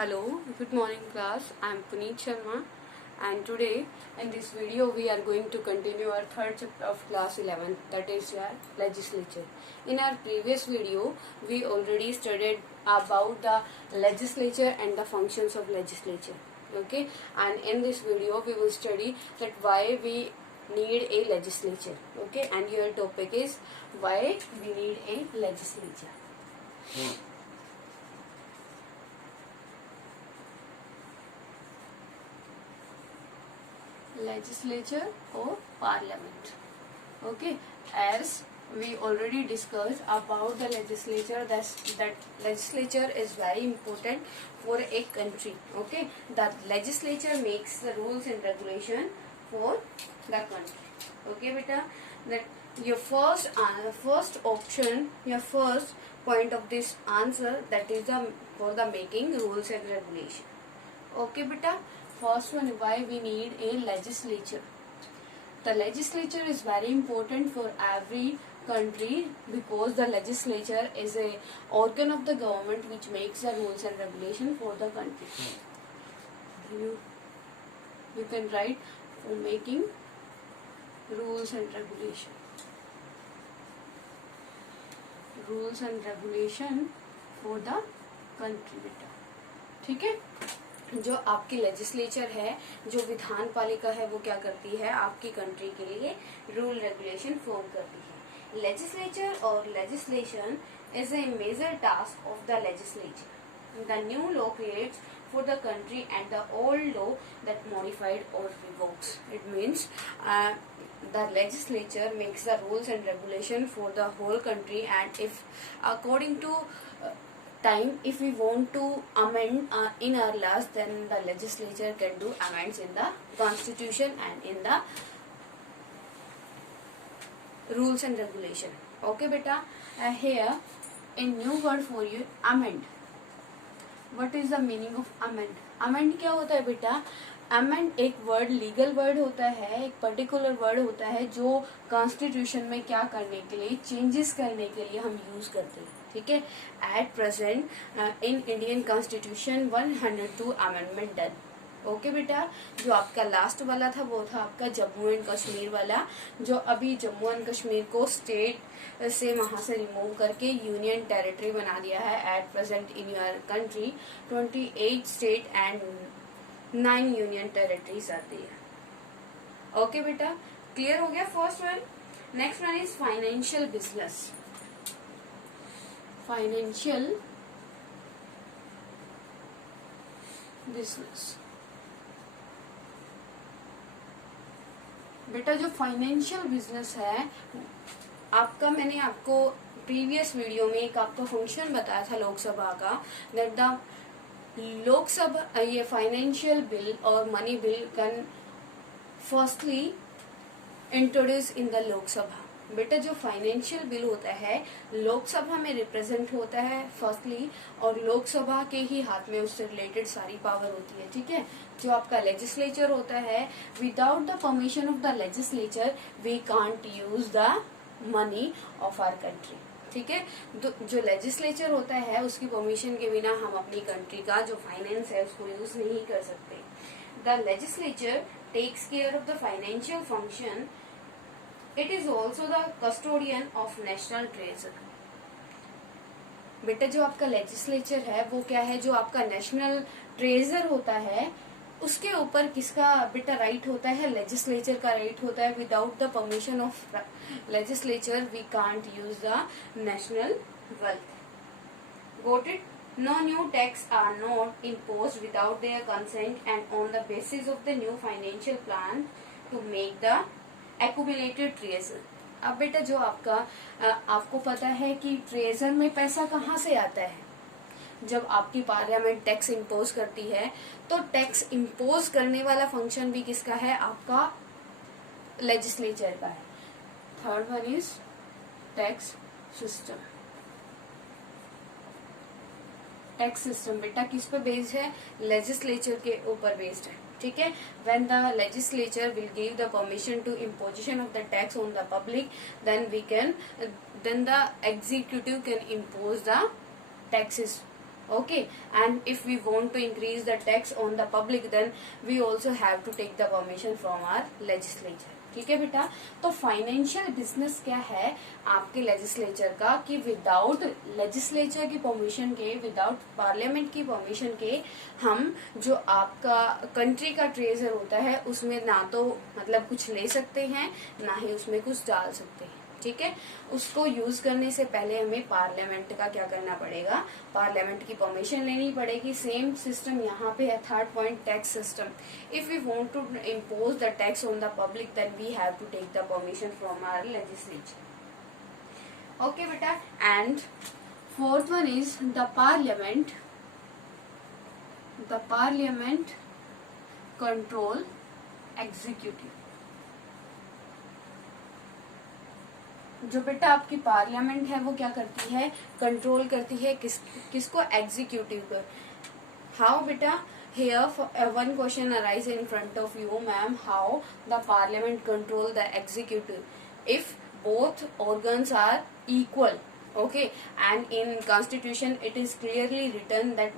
Hello, good morning class. I am Puneet Sharma and today in this video we are going to continue our third chapter of class 11, that is your legislature. In our previous video we already studied about the legislature and the functions of legislature. Okay, and in this video we will study that why we need a legislature. Okay, and your topic is why we need a legislature. Legislature or parliament. Okay, as we already discussed about the legislature, that legislature is very important for a country. Okay, the legislature makes the rules and regulation for the country. Okay beta, that your first option, your first point of this answer, that is the for the making rules and regulation. Okay beta, first one, why we need a legislature. The legislature is very important for every country because the legislature is a organ of the government which makes the rules and regulation for the country. You can write for making rules and regulation. Rules and regulation for the country बेटा. ठीक है, जो आपकी legislature है, जो विधान पालिका है, वो क्या करती है, आपकी कंट्री के लिए रूल रेगुलेशन फॉर्म करती है. लेजिस्लेचर और legislation is a major task of the legislature. The new law creates for the country and the old law that modified or revokes. It means the legislature makes the rules and regulation for the whole country, and if according to time, if we want to amend in our laws, then the legislature can do amends in the constitution and in the rules and regulation. Okay beta, here a new word for you, amend. What is the meaning of amend? Amend क्या होता है बेटा? amend एक word, legal word होता है, एक particular word होता है जो कॉन्स्टिट्यूशन में क्या करने के लिए, चेंजेस करने के लिए हम यूज करते हैं. ठीक है, at present in Indian constitution 102 amendment done. Okay बेटा, जो आपका लास्ट वाला था वो था आपका जम्मू एंड कश्मीर वाला, जो अभी जम्मू एंड कश्मीर को स्टेट से वहां से रिमूव करके यूनियन टेरिटरी बना दिया है. At present in your country 28 state and 9 union territories आती है. ओके बेटा, क्लियर हो गया first one. Next one is financial business. Financial business बेटा, जो फाइनेंशियल बिजनेस है आपका, मैंने आपको प्रीवियस वीडियो में एक आपका फंक्शन बताया था लोकसभा का, दैट द लोकसभा, ये फाइनेंशियल बिल और money bill can firstly introduce in the Lok Sabha. बेटा, जो फाइनेंशियल बिल होता है लोकसभा में रिप्रेजेंट होता है फर्स्टली, और लोकसभा के ही हाथ में उससे रिलेटेड सारी पावर होती है. ठीक है, जो आपका लेजिस्लेचर होता है, without the permission of the legislature we can't use the money of our country. ठीक है, जो लेजिस्लेचर होता है उसकी परमिशन के बिना हम अपनी कंट्री का जो फाइनेंस है उसको यूज नहीं कर सकते. The legislature takes care of the financial function. It is also the custodian of national treasure. बेटा, जो आपका लेजिस्लेचर है वो क्या है, जो आपका नेशनल ट्रेजर होता है उसके ऊपर किसका बेटा राइट होता है, लेजिस्लेचर का राइट होता है. Without the permission of legislature we can't use the national wealth. Got it? No new tax are not imposed without their consent and on the basis of the new financial plan to make the accumulated treasure. अब बेटा, जो आपको पता है कि treasure में पैसा कहाँ से आता है. जब आपकी पार्लियामेंट टैक्स इम्पोज करती है तो टैक्स इम्पोज करने वाला फंक्शन भी किसका है, आपका लेजिस्लेचर का है. Third one is tax system. Tax system बेटा किस पे बेस्ड है, लेजिस्लेचर के ऊपर बेस्ड है. ठीक है, when the legislature will give the permission to imposition of the tax on the public, then the executive can impose the taxes Okay, and if we want to increase the tax on the public, then we also have to take the permission from our legislature. ठीक है बेटा, तो financial business क्या है आपके legislature का, कि without legislature की परमिशन के, विदाउट पार्लियामेंट की परमिशन के, हम जो आपका कंट्री का ट्रेजर होता है उसमें ना तो मतलब कुछ ले सकते हैं, ना ही उसमें कुछ डाल सकते हैं। ठीक है, उसको यूज करने से पहले हमें पार्लियामेंट का क्या करना पड़ेगा, पार्लियामेंट की परमिशन लेनी पड़ेगी। सेम सिस्टम यहाँ पे है। Third point, tax system. If we want to impose the tax on the public, then we have to take the permission from our legislature. Okay बेटा, and fourth one is the parliament. The parliament control executive. जो बेटा आपकी parliament है वो क्या करती है, control करती है किसको, एग्जीक्यूटिव को। हाउ बेटा, here one question arise in front of you ma'am, how the parliament control the executive if both organs are equal. Okay, and in constitution it is clearly written that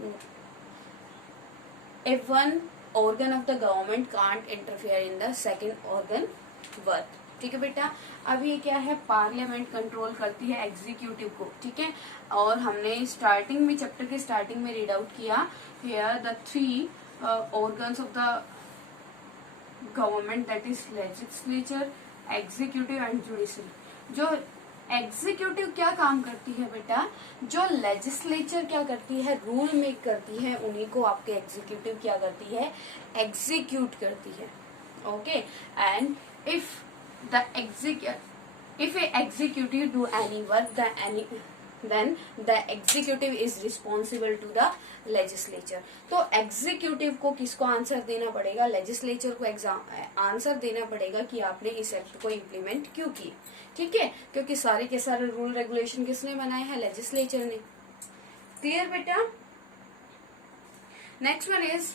if one organ of the government can't interfere in the second organ work। ठीक है बेटा, अब ये क्या है, parliament control करती है executive को। ठीक है, और हमने स्टार्टिंग में, चैप्टर के स्टार्टिंग में रीड आउट किया, here the three organs of the government, that is legislature, executive and judiciary. जो एग्जीक्यूटिव क्या काम करती है बेटा, जो लेजिस्लेचर क्या करती है, रूल मेक करती है, उन्हीं को आपके एग्जीक्यूटिव क्या करती है, एग्जीक्यूट करती है। Okay, and if a executive do any work, then the executive is responsible to the legislature। तो एग्जीक्यूटिव को किसको आंसर देना पड़ेगा, लेजिस्लेचर को आंसर देना पड़ेगा कि आपने इस एक्ट को इम्प्लीमेंट क्यों किए। ठीक है, क्योंकि सारे के सारे रूल रेगुलेशन किसने बनाए हैं, लेजिस्लेचर ने। क्लियर बेटा। Next one is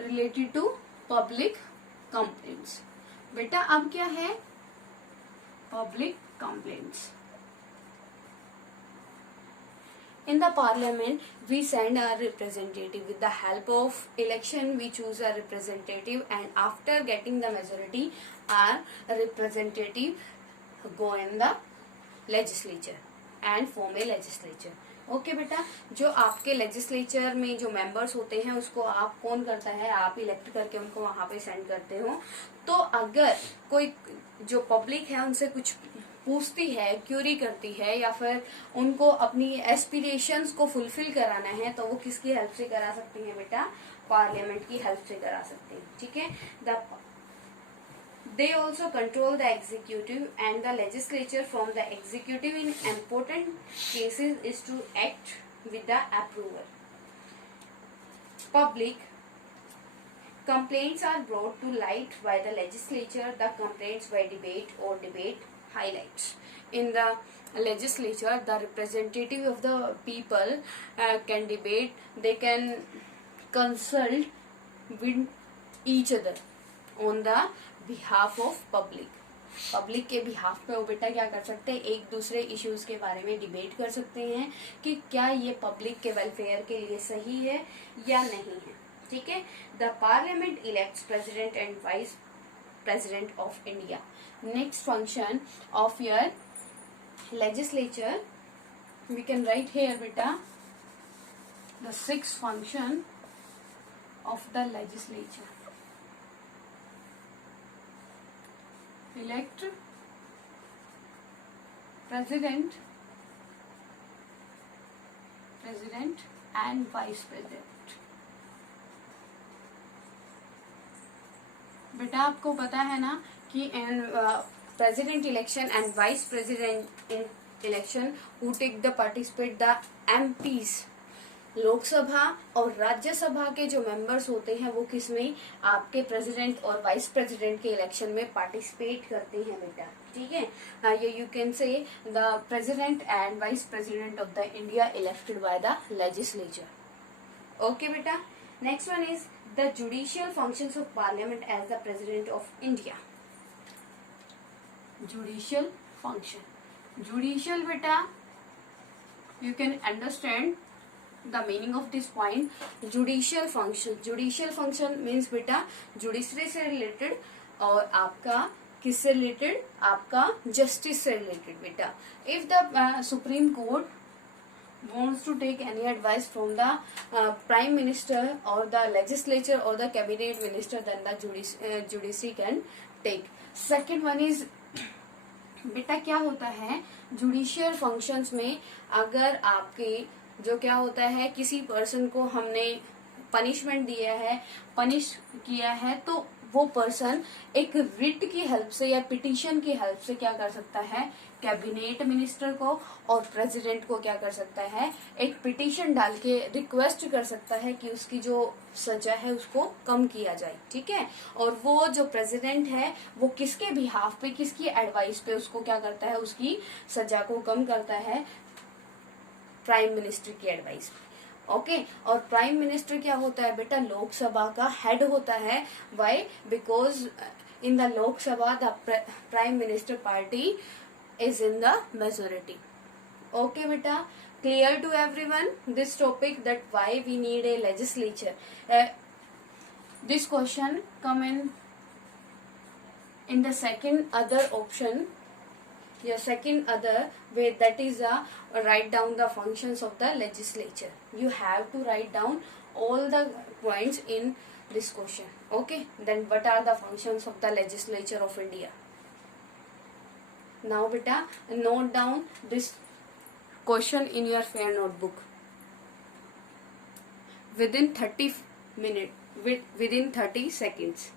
related to public complaints. बेटा अब क्या है, public complaints. In the parliament, we send our representative. With the help of election, we choose a representative, and after getting the majority, our representative go in the legislature and form a legislature। Okay बेटा, जो आपके legislature में जो members होते हैं उसको आप कौन करता है, आप इलेक्ट करके उनको वहां पे सेंड करते हो। तो अगर कोई जो पब्लिक है उनसे कुछ पूछती है, क्यूरी करती है, या फिर उनको अपनी एस्पिरेशंस को फुलफिल कराना है, तो वो किसकी हेल्प से करा सकते हैं बेटा, पार्लियामेंट की हेल्प से करा सकते हैं। ठीक है, they also control the executive and the legislature from the executive in important cases is to act with the approval। Public complaints are brought to light by the legislature, the complaints by debate or debate highlights। In the legislature, the representative of the people can debate, they can consult with each other on the behalf of public के behalf पे वो बेटा क्या कर सकते हैं, एक दूसरे इश्यूज के बारे में डिबेट कर सकते हैं कि क्या ये पब्लिक के वेलफेयर के लिए सही है या नहीं है। ठीक है, the parliament elects president and vice president of India. Next function of your legislature, we can write here बेटा the 6th function of the legislature. Elect president and vice president। बेटा आपको पता है ना कि president election and vice president election who take the participate the MPs, Lok Sabha और राज्यसभा के जो मेंबर्स होते हैं वो किसमें, आपके प्रेसिडेंट और वाइस प्रेसिडेंट के इलेक्शन में पार्टिसिपेट करते हैं बेटा। ठीक है, ये you can say the president and vice president of the India elected by the legislature. Okay बेटा, next one is the judicial functions of parliament as the president of India. Judicial function, judicial बेटा you can understand the meaning of this point, judicial function. Judicial function means बेटा judiciary से related और आपका किससे related, आपका justice से related बेटा. If the supreme court wants to take any advice from the prime minister or the legislature or the cabinet minister, then the judiciary can take. Second one is बेटा क्या होता है judicial functions में, अगर आपके जो क्या होता है किसी पर्सन को हमने पनिशमेंट दिया है, पनिश किया है, तो वो पर्सन एक रिट की हेल्प से या पिटीशन की हेल्प से क्या कर सकता है, कैबिनेट मिनिस्टर को और प्रेसिडेंट को क्या कर सकता है, एक पिटीशन डाल के रिक्वेस्ट कर सकता है कि उसकी जो सजा है उसको कम किया जाए. ठीक है, और वो जो प्रेसिडेंट है वो किसके बिहाफ पे, किसकी एडवाइस पे उसको क्या करता है, उसकी सजा को कम करता है, प्राइम मिनिस्टर की एडवाइस पे. ओके और प्राइम मिनिस्टर क्या होता है बेटा, लोकसभा का हेड होता है. Why, because in the Lok Sabha the prime minister party is in the majority. Okay beta, clear to everyone this topic, that why we need a legislature. This question come in the second other option, your second other way, that is write down the functions of the legislature. You have to write down all the points in this question. Okay, then what are the functions of the legislature of India? Now beta, note down this question in your fair notebook. Within 30 minutes, within 30 seconds.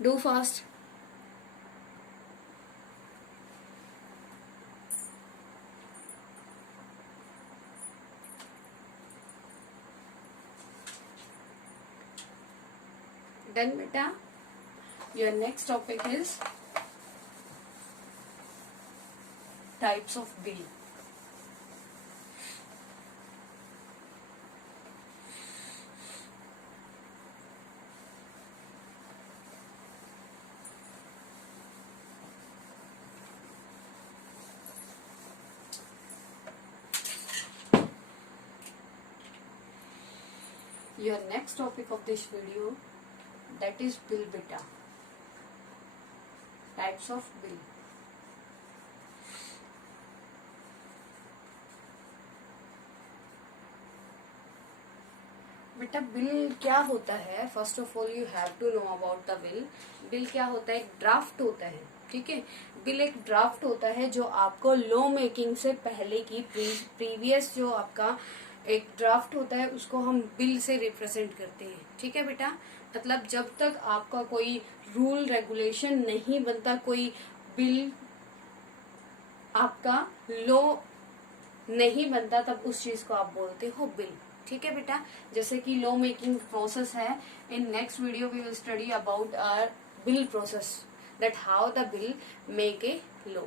Do fast. Then beta, your next topic is types of bill. Your next topic of this video, that is bill beta. Types of bill. बेटा bill क्या होता है, first of all you have to know about the bill. Bill क्या होता है, एक draft होता है. ठीक है, बिल एक ड्राफ्ट होता है जो आपको लॉ मेकिंग से पहले की प्रीवियस जो आपका एक ड्राफ्ट होता है उसको हम बिल से रिप्रेजेंट करते हैं. ठीक है बेटा, मतलब जब तक आपका कोई रूल रेगुलेशन नहीं बनता, कोई बिल आपका लॉ नहीं बनता, तब उस चीज को आप बोलते हो बिल. ठीक है बेटा, जैसे कि लॉ मेकिंग प्रोसेस है. In next video we will study about our bill process, that how the bill make a law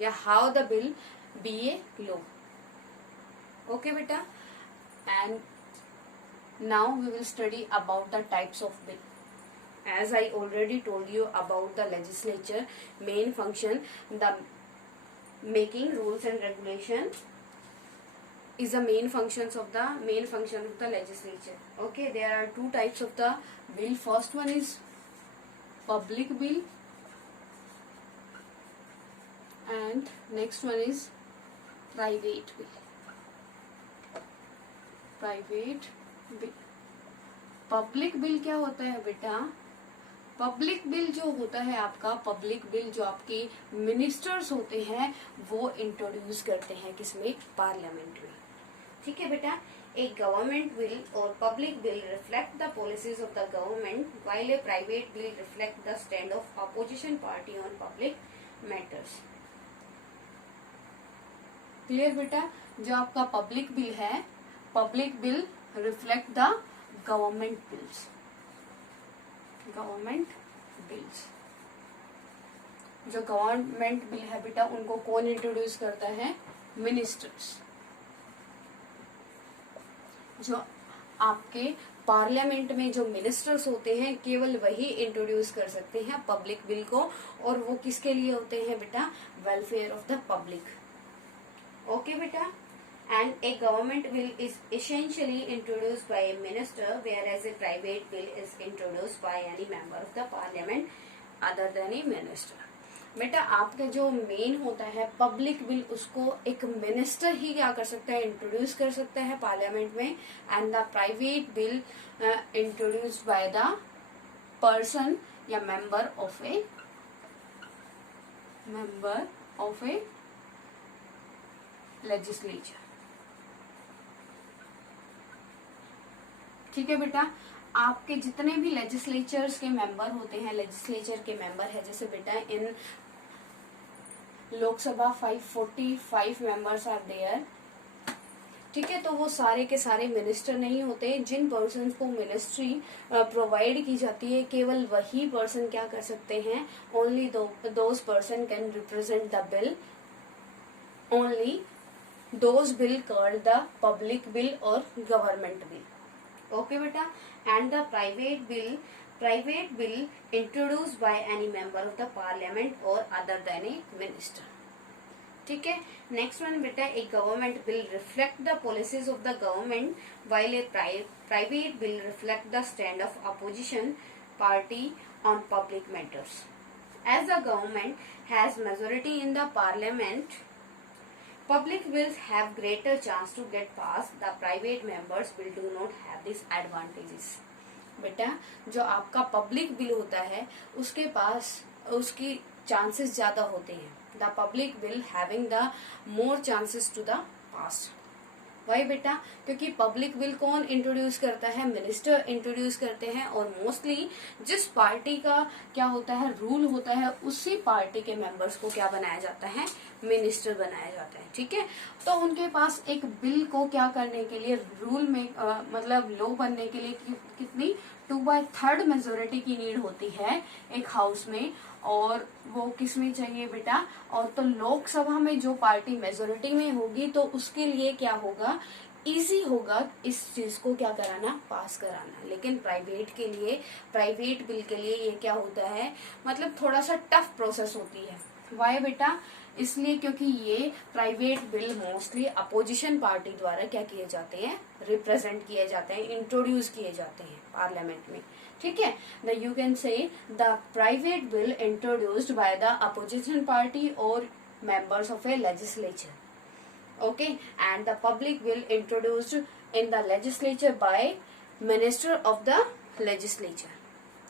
या how the bill be a law. Okay बेटा, and now we will study about the types of bill. As I already told you about the legislature main function, the making rules and regulation is the main function of the legislature. Okay, there are two types of the bill. First one is public bill and next one is private bill. Private bill. Public bill क्या होता है बेटा, public bill जो होता है आपका, public bill जो आपके मिनिस्टर्स होते हैं वो इंट्रोड्यूस करते हैं किसमें, पार्लियामेंट में. ठीक है बेटा, एक गवर्नमेंट बिल और public bill reflect the policies of the government, while A private bill reflect the stand of opposition party on public matters. Clear बेटा, जो आपका पब्लिक बिल है, public bill reflect the government bills. Government bills, जो government bill है बेटा उनको कौन introduce करता है, मिनिस्टर्स. जो आपके पार्लियामेंट में जो मिनिस्टर्स होते हैं केवल वही इंट्रोड्यूस कर सकते हैं पब्लिक बिल को, और वो किसके लिए होते हैं बेटा, welfare of the public. Okay बेटा, and a government bill is essentially introduced by a minister, whereas a private bill is introduced by any member of the parliament other than a minister. बेटा आपका जो main होता है public bill, उसको एक minister ही क्या कर सकता है, इंट्रोड्यूस कर सकता है पार्लियामेंट में, and the private bill introduced by the person या member of a legislature. ठीक है बेटा, आपके जितने भी लेजिस्लेचर्स के मेंबर होते हैं, लेजिस्लेचर के मेंबर है, जैसे बेटा इन लोकसभा 545 मेंबर्स आर देयर, ठीक है, तो वो सारे के सारे मिनिस्टर नहीं होते. जिन पर्सन को मिनिस्ट्री प्रोवाइड की जाती है केवल वही पर्सन क्या कर सकते हैं, only those person can represent the bill, only those bill called the public bill और गवर्नमेंट बिल. ओके बेटा, and the private bill introduced by any member of the parliament और अदर देन ए मिनिस्टर. ठीक है, next one बेटा, a government bill reflect the policies of the government while a private bill reflect the stand of opposition party on public matters. As the government has majority in the parliament, public bills have greater chance to get passed. The private members bill do not have these advantages. बेटा जो आपका public bill होता है उसके पास उसकी chances ज्यादा होते हैं. The public bill having the more chances to the pass. Why बेटा, क्योंकि पब्लिक बिल कौन इंट्रोड्यूस करता है, मिनिस्टर इंट्रोड्यूस करते हैं, और मोस्टली जिस पार्टी का क्या होता है रूल होता है उसी पार्टी के मेंबर्स को क्या बनाया जाता है, मिनिस्टर बनाया जाता है. ठीक है, तो उनके पास एक बिल को क्या करने के लिए, रूल में मतलब लॉ बनने के लिए कितनी 2/3 मेजोरिटी की नीड होती है एक हाउस में, और वो किस में चाहिए बेटा, और तो लोकसभा में जो पार्टी मेजोरिटी में होगी तो उसके लिए क्या होगा, इजी होगा इस चीज को क्या कराना, पास कराना. लेकिन प्राइवेट बिल के लिए ये क्या होता है, मतलब थोड़ा सा टफ प्रोसेस होती है. वाई बेटा, इसलिए क्योंकि ये private bill mostly opposition party द्वारा क्या किए जाते हैं, रिप्रेजेंट किए जाते हैं, इंट्रोड्यूस किए जाते हैं पार्लियामेंट में. ठीक है, the you can say the private bill introduced by the opposition party और members of a legislature. Okay, and the public bill introduced in the legislature by minister of the legislature.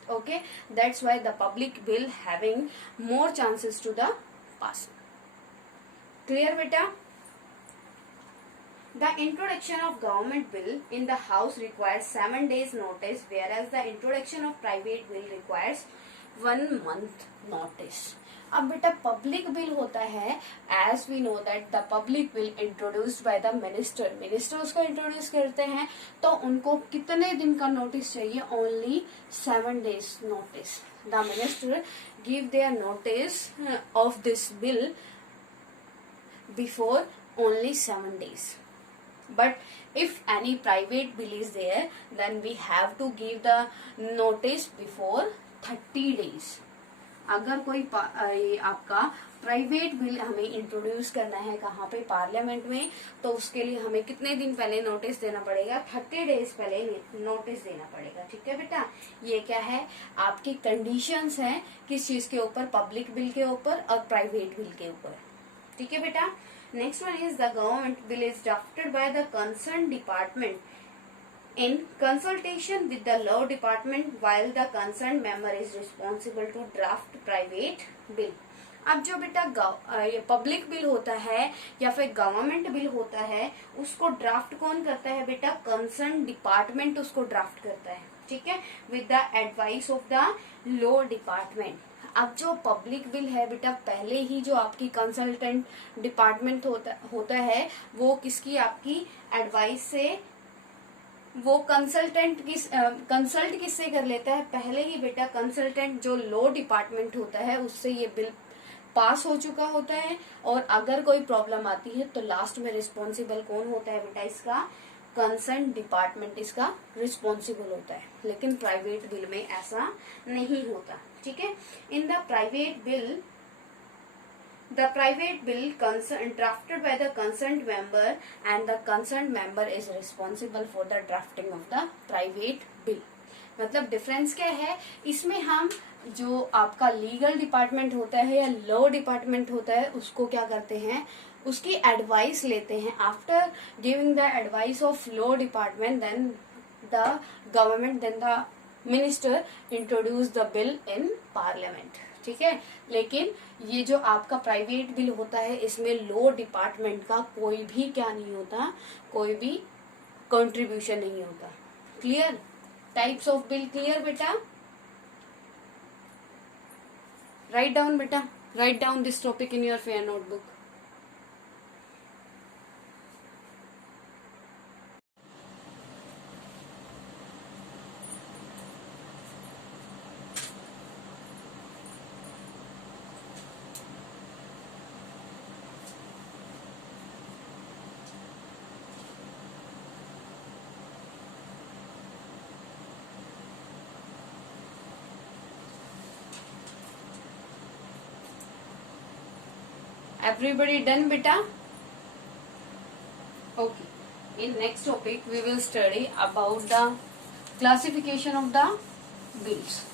Okay, that's why the public bill having more chances to the pass. Clear beta? The introduction of government bill in the house requires 7 days notice, whereas the introduction of private bill requires 1 month notice. अब बेटा public bill होता है, as we know that the public bill introduced by the minister उसको introduce करते हैं, तो उनको कितने दिन का नोटिस चाहिए, only 7 days notice. The minister give their notice of this bill before only 7 days. But if any private bill is there, then we have to give the notice before 30 days. अगर कोई आपका private bill हमें introduce करना है कहाँ पे, parliament में, तो उसके लिए हमें कितने दिन पहले नोटिस देना पड़ेगा, 30 days पहले नोटिस देना पड़ेगा. ठीक है बेटा, ये क्या है, आपकी कंडीशंस हैं किस चीज के ऊपर, पब्लिक बिल के ऊपर और प्राइवेट बिल के ऊपर. ठीक है बेटा, next one is the government bill is drafted by the concern department in consultation with the law department, while the concerned member is responsible to draft private bill. अब जो बेटा पब्लिक बिल होता है या फिर गवर्नमेंट बिल होता है, उसको ड्राफ्ट कौन करता है बेटा, कंसर्न डिपार्टमेंट उसको ड्राफ्ट करता है. ठीक है, with the advice of the law department. अब जो पब्लिक बिल है बेटा, पहले ही जो आपकी कंसल्टेंट डिपार्टमेंट होता है वो किसकी, आपकी एडवाइस से, वो कंसल्ट किससे कर लेता है, पहले ही बेटा कंसल्टेंट जो लॉ डिपार्टमेंट होता है उससे ये बिल पास हो चुका होता है, और अगर कोई प्रॉब्लम आती है तो लास्ट में रिस्पॉन्सिबल कौन होता है बेटा, इसका कंसर्न डिपार्टमेंट इसका रिस्पॉन्सिबल होता है. लेकिन प्राइवेट बिल में ऐसा नहीं होता. ठीक है, in the private bill The private bill drafted by the concerned member and the concerned member is responsible for the drafting of the private bill. मतलब डिफरेंस क्या है इसमें, हम जो आपका लीगल डिपार्टमेंट होता है या लॉ डिपार्टमेंट होता है उसको क्या करते हैं, उसकी एडवाइस लेते हैं. After giving the advice of law department then the government then the minister introduce the bill in parliament. ठीक है, लेकिन ये जो आपका प्राइवेट बिल होता है इसमें लॉ डिपार्टमेंट का कोई भी क्या नहीं होता, कोई भी कंट्रीब्यूशन नहीं होता. Clear? Types of bill clear बेटा? राइट डाउन बेटा, write down this topic in your fair notebook. Everybody done beta? Okay. In next topic we will study about the classification of the bills.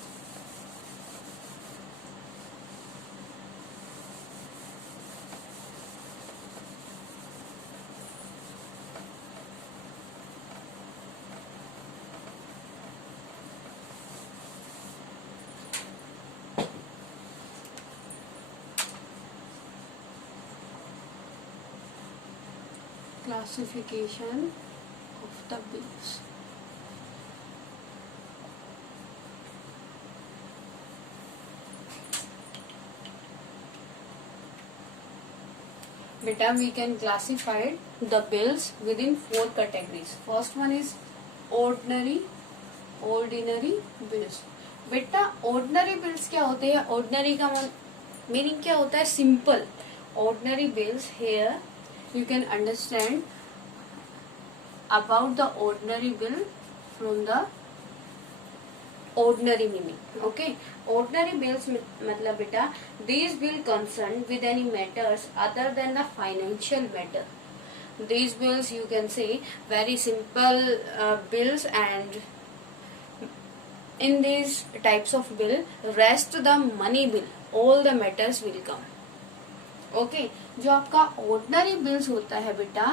Classification of the bills. Beta, we can classify the bills within 4 categories. First one is ordinary bills. बेटा ordinary bills क्या होते हैं? Ordinary का meaning क्या होता है? Simple. Ordinary bills, here you can understand about the ordinary bill from the ordinary meaning. Okay, ordinary bills मतलब बेटा these bill concerned with any matters other than the financial matter. These bills you can say very simple bills, and in these types of bill rest the money bill, all the matters will come. Okay जो आपका ordinary bills होता है बेटा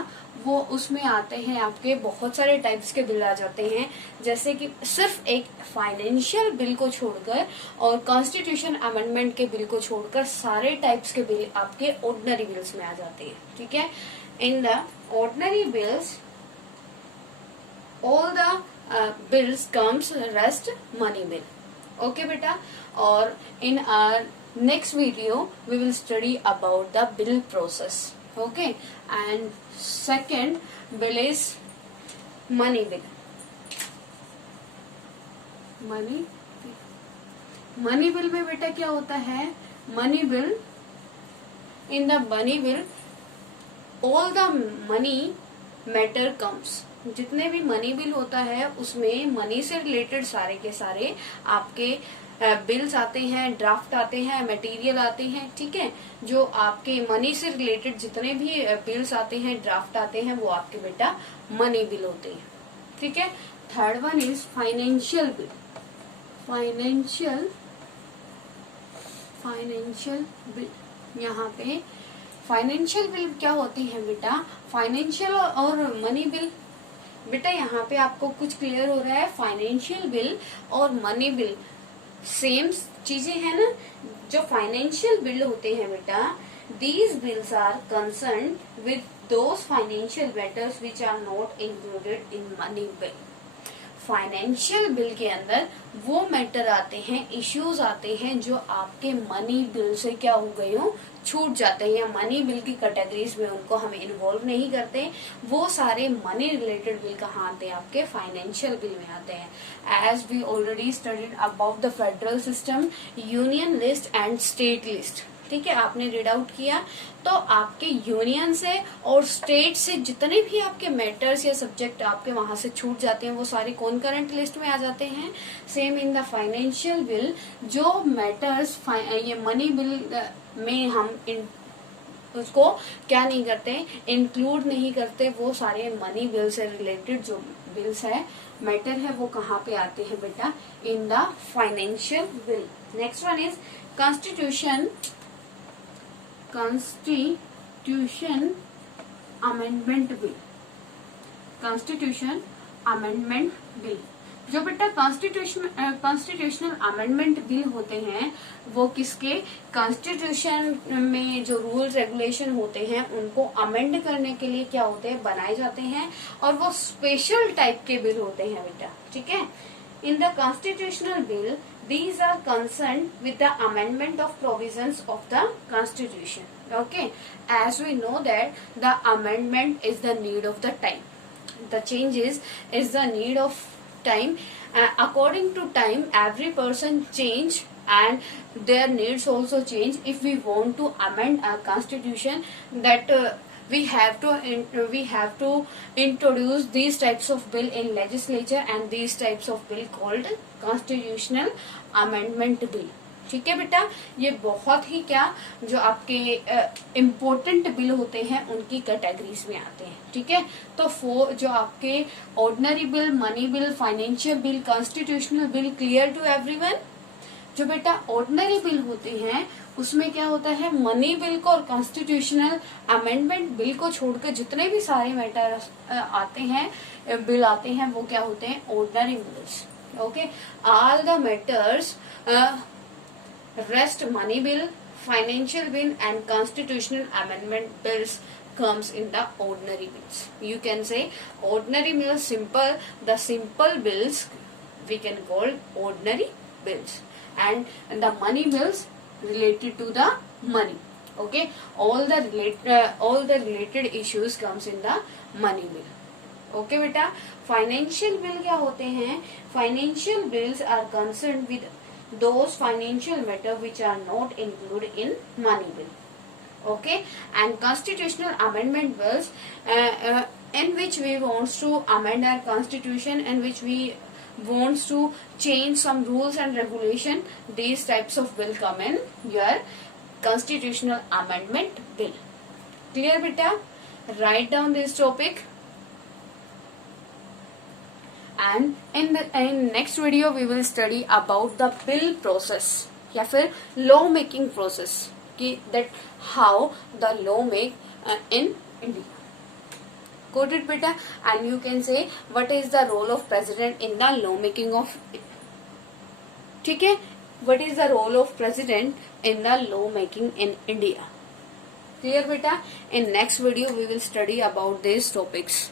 वो उसमें आते हैं आपके बहुत सारे टाइप्स के बिल आ जाते हैं, जैसे कि सिर्फ एक फाइनेंशियल बिल को छोड़कर और कॉन्स्टिट्यूशन अमेंडमेंट के बिल को छोड़कर सारे टाइप्स के बिल आपके ऑर्डिनरी बिल्स में आ जाते हैं. ठीक है, in the ordinary bills all the bills comes rest money bill. Okay बेटा, और इन आवर next video we will study about the bill process. Okay, and second bill is money bill. money bill में बेटा क्या होता है? money bill, in the money bill all the money matter comes. जितने भी मनी बिल होता है उसमें मनी से रिलेटेड सारे के सारे आपके बिल्स आते हैं, ड्राफ्ट आते हैं, मटेरियल आते हैं. ठीक है, जो आपके मनी से रिलेटेड जितने भी बिल्स आते हैं, ड्राफ्ट आते हैं, वो आपके बेटा मनी बिल होते हैं. ठीक है, third one is financial bill. Financial bill, यहाँ पे फाइनेंशियल बिल क्या होती है बेटा? फाइनेंशियल और मनी बिल. बेटा यहाँ पे आपको कुछ क्लियर हो रहा है? फाइनेंशियल बिल और मनी बिल सेम चीजें हैं ना. जो फाइनेंशियल बिल होते हैं बेटा, these bills are concern with those financial matters which are not included in money bill. Financial bill के अंदर वो मैटर आते हैं, इश्यूज आते हैं जो आपके मनी बिल से क्या हो गए हो, छूट जाते हैं, या मनी बिल की कैटेगरीज में उनको हम इन्वॉल्व नहीं करते. वो सारे मनी रिलेटेड बिल कहाँ आते हैं? आपके फाइनेंशियल बिल में आते हैं. As we already studied about the federal system, union list and state list. ठीक है, आपने रीड आउट किया. तो आपके यूनियन से और स्टेट से जितने भी आपके मैटर्स या सब्जेक्ट आपके वहां से छूट जाते हैं वो सारे कौन करंट लिस्ट में आ जाते हैं? Same in the financial bill जो मैटर्स ये मनी बिल में हम उसको क्या नहीं करते, इंक्लूड नहीं करते। वो सारे मनी बिल से रिलेटेड जो बिल्स है, मैटर है, वो कहाँ पे आते हैं बेटा, in the financial bill. Next one is constitution amendment bill. Constitution amendment bill, जो बेटा कॉन्स्टिट्यूशनल अमेंडमेंट बिल होते हैं, वो किसके, कॉन्स्टिट्यूशन में जो रूल्स रेगुलेशन होते हैं उनको अमेंड करने के लिए क्या होते हैं, बनाए जाते हैं, और वो स्पेशल टाइप के बिल होते हैं बेटा, ठीक है। In the constitutional bill these are concerned with the amendment of provisions of the constitution. Okay, as we know that the amendment is the need of the time, the changes is the need of time. According to time, every person change and their needs also change. If we want to amend a constitution, that we have to introduce these types of bill in legislature, and these types of bill called constitutional amendment bill. ठीक है बेटा, ये बहुत ही क्या, जो आपके important bill होते हैं उनकी कैटेगरीज में आते हैं, ठीक है। तो जो आपके ordinary bill, money bill, financial bill, constitutional bill, clear to everyone. जो बेटा ऑर्डिनरी बिल होते हैं उसमें क्या होता है, मनी बिल को और कॉन्स्टिट्यूशनल अमेंडमेंट बिल को छोड़कर जितने भी सारे मैटर आते हैं, बिल आते हैं, वो क्या होते हैं, ordinary bills. Okay, all the matters rest money bill, financial bill and constitutional amendment bills comes in the ordinary bills. You can say ordinary bills simple, the simple bills we can call ordinary bills, and the money bills related to the money. Okay, all the related issues comes in the money bill. Okay बेटा, financial bill क्या होते हैं, financial bills are concern with those financial matter which are not included in money bill. Okay, and constitutional amendment bills in which we wants to amend our constitution, and which we wants to change some rules and regulation, these types of bill come in your constitutional amendment bill. Clear beta? Write down this topic. And in next video we will study about the bill process या फिर law making process, कि that how the law make in India. Got it beta? And you can say what is the role of president in the law making of, ठीक है, what is the role of president in the law making in India. Clear beta? In next video we will study about these topics.